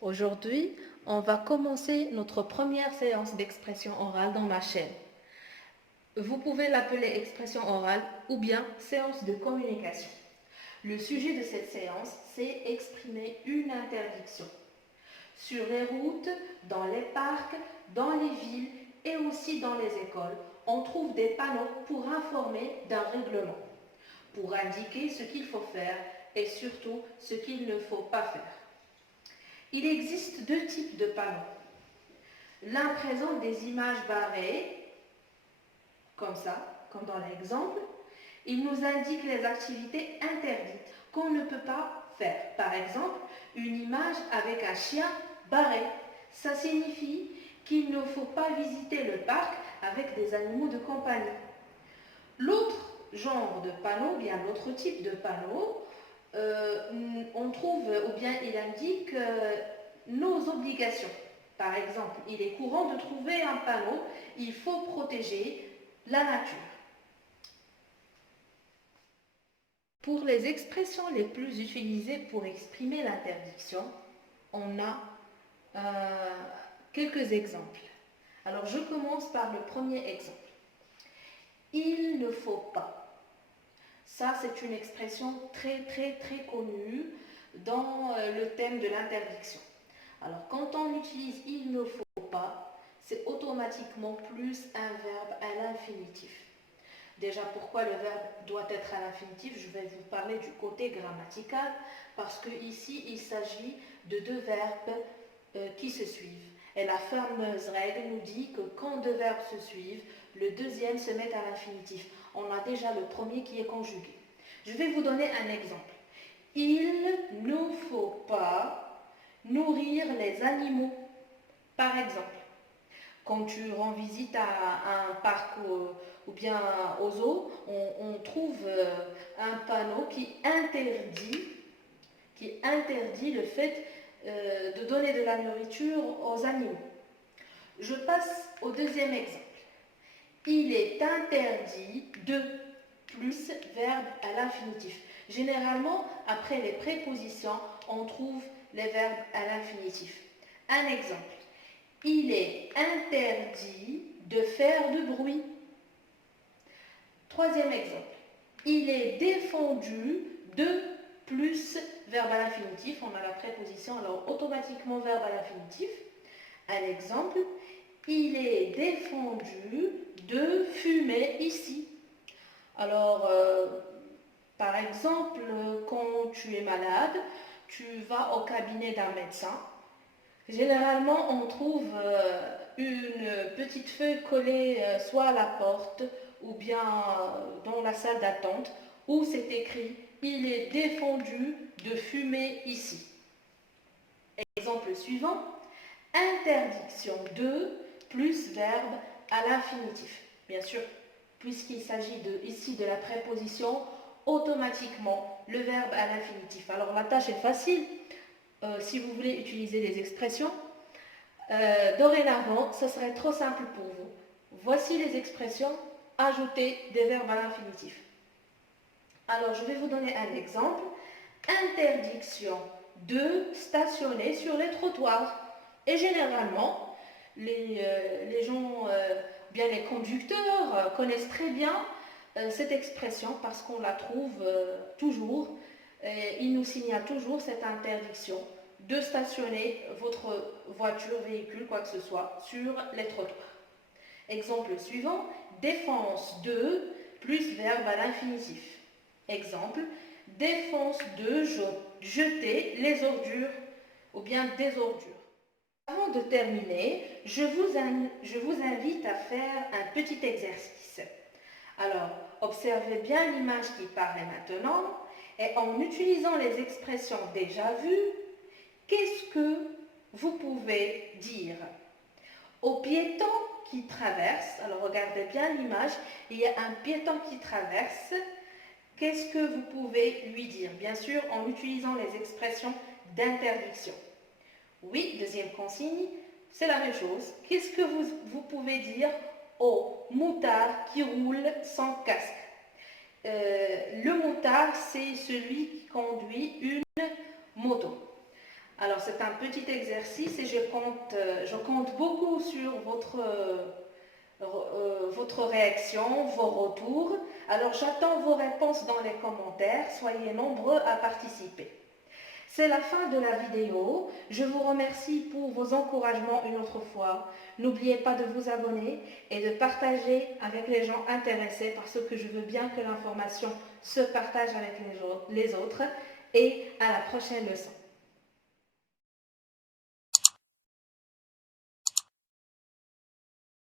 Aujourd'hui, on va commencer notre première séance d'expression orale dans ma chaîne. Vous pouvez l'appeler expression orale ou bien séance de communication. Le sujet de cette séance, c'est exprimer une interdiction. Sur les routes, dans les parcs, dans les villes et aussi dans les écoles, on trouve des panneaux pour informer d'un règlement, pour indiquer ce qu'il faut faire et surtout ce qu'il ne faut pas faire. Il existe deux types de panneaux. L'un présente des images barrées, comme ça, comme dans l'exemple. Il nous indique les activités interdites qu'on ne peut pas faire. Par exemple, une image avec un chien barré. Ça signifie qu'il ne faut pas visiter le parc avec des animaux de compagnie. L'autre genre de panneau, bien l'autre type de panneau, on trouve, ou bien il indique nos obligations. Par exemple, il est courant de trouver un panneau, il faut protéger la nature. Pour les expressions les plus utilisées pour exprimer l'interdiction, on a quelques exemples. Alors je commence par le premier exemple. Il ne faut pas. Ça, c'est une expression très connue dans le thème de l'interdiction. Alors, quand on utilise il ne faut pas, c'est automatiquement plus un verbe à l'infinitif. Déjà, pourquoi le verbe doit être à l'infinitif? Je vais vous parler du côté grammatical, parce que ici, il s'agit de deux verbes qui se suivent. Et la fameuse règle nous dit que quand deux verbes se suivent, le deuxième se met à l'infinitif. On a déjà le premier qui est conjugué. Je vais vous donner un exemple. Il ne faut pas nourrir les animaux. Par exemple, quand tu rends visite à un parc ou bien aux zoos, on trouve un panneau qui interdit le fait de donner de la nourriture aux animaux. Je passe au deuxième exemple. Il est interdit de plus verbe à l'infinitif. Généralement, après les prépositions, on trouve les verbes à l'infinitif. Un exemple. Il est interdit de faire de bruit. Troisième exemple. Il est défendu de plus verbe à l'infinitif. On a la préposition, alors automatiquement verbe à l'infinitif. Un exemple. Il est défendu de fumer ici. Alors, par exemple, quand tu es malade, tu vas au cabinet d'un médecin. Généralement, on trouve une petite feuille collée soit à la porte ou bien dans la salle d'attente où c'est écrit « Il est défendu de fumer ici ». Exemple suivant, interdiction de plus verbe à l'infinitif. Bien sûr, puisqu'il s'agit ici de la préposition, automatiquement le verbe à l'infinitif. Alors la tâche est facile. Si vous voulez utiliser des expressions, dorénavant, ce serait trop simple pour vous. Voici les expressions, ajoutez des verbes à l'infinitif. Alors, je vais vous donner un exemple. Interdiction de stationner sur les trottoirs. Et généralement, les gens, bien les conducteurs, connaissent très bien cette expression parce qu'on la trouve toujours. Il nous signale toujours cette interdiction de stationner votre voiture, véhicule, quoi que ce soit, sur les trottoirs. Exemple suivant, défense de plus verbe à l'infinitif. Exemple, défense de jeter les ordures ou bien des ordures. Avant de terminer, je vous invite à faire un petit exercice. Alors, observez bien l'image qui paraît maintenant et en utilisant les expressions déjà vues, qu'est-ce que vous pouvez dire au piéton qui traverse? Alors, regardez bien l'image, il y a un piéton qui traverse. Qu'est-ce que vous pouvez lui dire? Bien sûr, en utilisant les expressions d'interdiction. Oui, deuxième consigne, c'est la même chose. Qu'est-ce que vous pouvez dire au moutard qui roule sans casque? Le moutard, c'est celui qui conduit une moto. Alors, c'est un petit exercice et je compte beaucoup sur votre réaction, vos retours. Alors, j'attends vos réponses dans les commentaires. Soyez nombreux à participer. C'est la fin de la vidéo. Je vous remercie pour vos encouragements une autre fois. N'oubliez pas de vous abonner et de partager avec les gens intéressés parce que je veux bien que l'information se partage avec les autres. Et à la prochaine leçon.